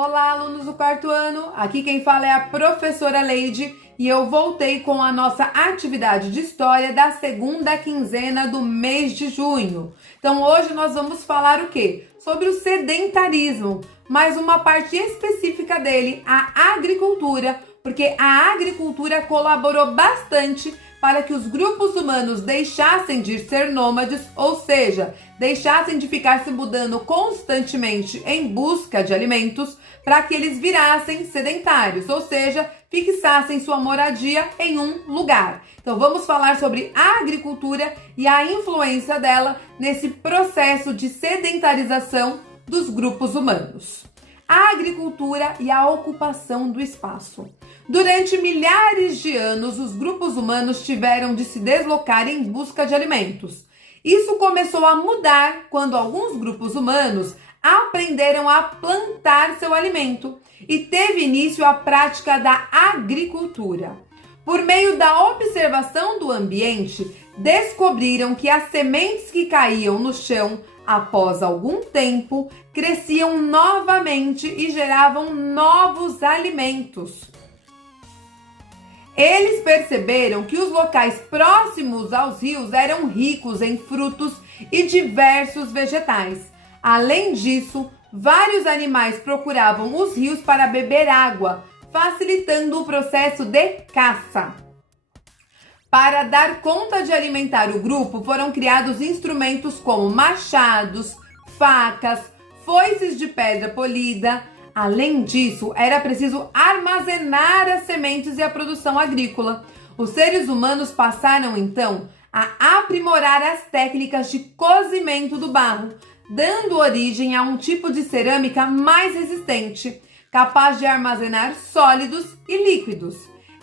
Olá, alunos do quarto ano! Aqui quem fala é a professora Leide e eu voltei com a nossa atividade de história da segunda quinzena do mês de junho. Então hoje nós vamos falar o quê? Sobre o sedentarismo, mas uma parte específica dele, a agricultura, porque a agricultura colaborou bastante para que os grupos humanos deixassem de ser nômades, ou seja, deixassem de ficar se mudando constantemente em busca de alimentos, para que eles virassem sedentários, ou seja, fixassem sua moradia em um lugar. Então vamos falar sobre a agricultura e a influência dela nesse processo de sedentarização dos grupos humanos. A agricultura e a ocupação do espaço. Durante milhares de anos, os grupos humanos tiveram de se deslocar em busca de alimentos. Isso começou a mudar quando alguns grupos humanos aprenderam a plantar seu alimento e teve início a prática da agricultura. Por meio da observação do ambiente, descobriram que as sementes que caíam no chão após algum tempo cresciam novamente e geravam novos alimentos. Eles perceberam que os locais próximos aos rios eram ricos em frutos e diversos vegetais. Além disso, vários animais procuravam os rios para beber água, facilitando o processo de caça. Para dar conta de alimentar o grupo, foram criados instrumentos como machados, facas, foices de pedra polida. Além disso, era preciso armazenar as sementes e a produção agrícola. Os seres humanos passaram, então, a aprimorar as técnicas de cozimento do barro, dando origem a um tipo de cerâmica mais resistente, capaz de armazenar sólidos e líquidos.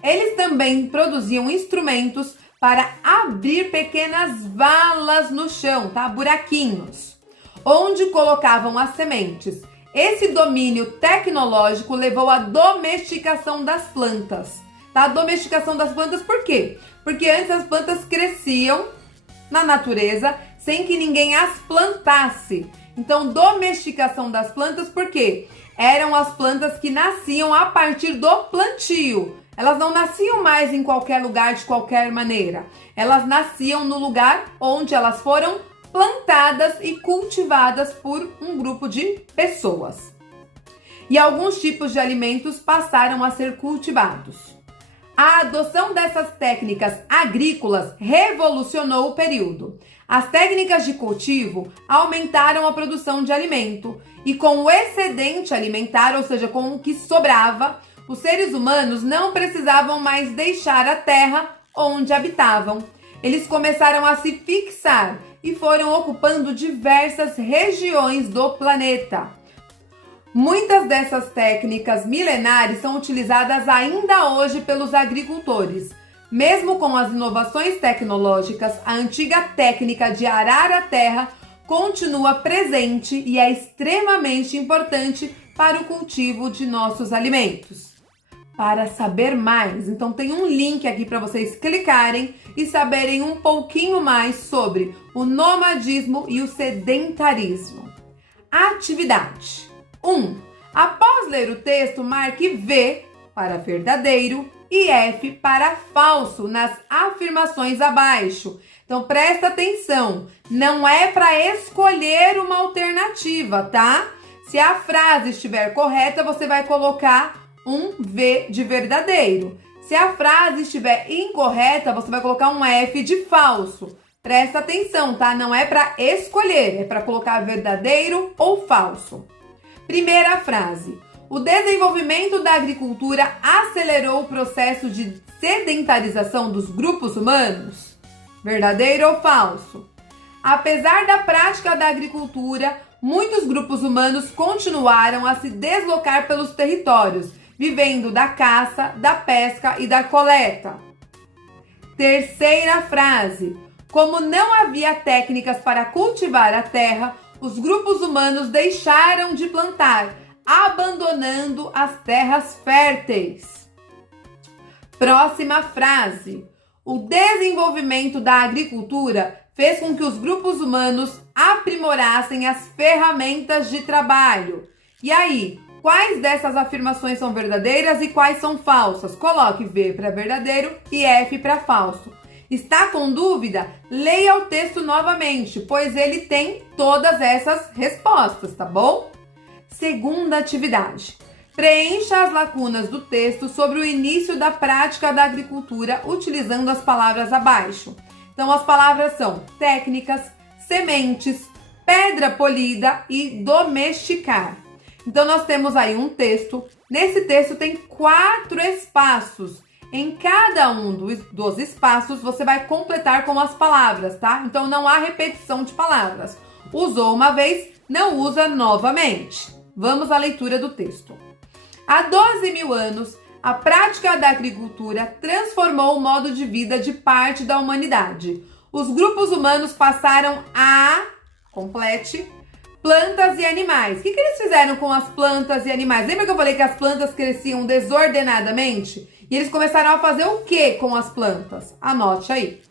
Eles também produziam instrumentos para abrir pequenas valas no chão, buraquinhos, onde colocavam as sementes. Esse domínio tecnológico levou à domesticação das plantas. A domesticação das plantas por quê? Porque antes as plantas cresciam na natureza sem que ninguém as plantasse. Então, domesticação das plantas por quê? Eram as plantas que nasciam a partir do plantio. Elas não nasciam mais em qualquer lugar de qualquer maneira. Elas nasciam no lugar onde elas foram plantadas e cultivadas por um grupo de pessoas. E alguns tipos de alimentos passaram a ser cultivados. A adoção dessas técnicas agrícolas revolucionou o período. As técnicas de cultivo aumentaram a produção de alimento e com o excedente alimentar, ou seja, com o que sobrava, os seres humanos não precisavam mais deixar a terra onde habitavam. Eles começaram a se fixar e foram ocupando diversas regiões do planeta. Muitas dessas técnicas milenares são utilizadas ainda hoje pelos agricultores. Mesmo com as inovações tecnológicas, a antiga técnica de arar a terra continua presente e é extremamente importante para o cultivo de nossos alimentos. Para saber mais, então tem um link aqui para vocês clicarem e saberem um pouquinho mais sobre o nomadismo e o sedentarismo. Atividade 1. Após ler o texto, marque V para verdadeiro e F para falso nas afirmações abaixo. Então presta atenção, não é para escolher uma alternativa, tá? Se a frase estiver correta, você vai colocar um V de verdadeiro. Se a frase estiver incorreta, você vai colocar um F de falso. Presta atenção, tá? Não é para escolher, é para colocar verdadeiro ou falso. Primeira frase. O desenvolvimento da agricultura acelerou o processo de sedentarização dos grupos humanos? Verdadeiro ou falso? Apesar da prática da agricultura, muitos grupos humanos continuaram a se deslocar pelos territórios, vivendo da caça, da pesca e da coleta. Terceira frase. Como não havia técnicas para cultivar a terra, os grupos humanos deixaram de plantar, abandonando as terras férteis. Próxima frase. O desenvolvimento da agricultura fez com que os grupos humanos aprimorassem as ferramentas de trabalho. E aí, quais dessas afirmações são verdadeiras e quais são falsas. Coloque V para verdadeiro e F para falso. Está com dúvida? Leia o texto novamente, pois ele tem todas essas respostas, tá bom? Segunda atividade. Preencha as lacunas do texto sobre o início da prática da agricultura utilizando as palavras abaixo. Então, as palavras são técnicas, sementes, pedra polida e domesticar. Então, nós temos aí um texto. Nesse texto tem 4 espaços. Em cada um dos espaços, você vai completar com as palavras, tá? Então, não há repetição de palavras. Usou uma vez, não usa novamente. Vamos à leitura do texto. Há 12 mil anos, a prática da agricultura transformou o modo de vida de parte da humanidade. Os grupos humanos passaram a... complete... plantas e animais. O que eles fizeram com as plantas e animais? Lembra que eu falei que as plantas cresciam desordenadamente? E eles começaram a fazer o que com as plantas? Anote aí.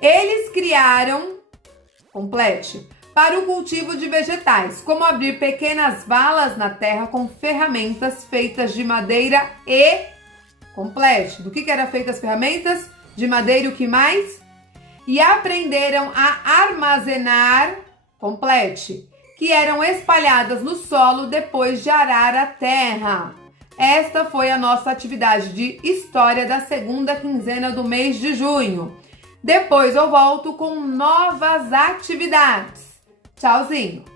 Eles criaram, complete, para o cultivo de vegetais, como abrir pequenas valas na terra com ferramentas feitas de madeira e... complete. Do que eram feitas as ferramentas? De madeira e o que mais? E aprenderam a armazenar, complete, que eram espalhadas no solo depois de arar a terra. Esta foi a nossa atividade de história da segunda quinzena do mês de junho. Depois eu volto com novas atividades. Tchauzinho!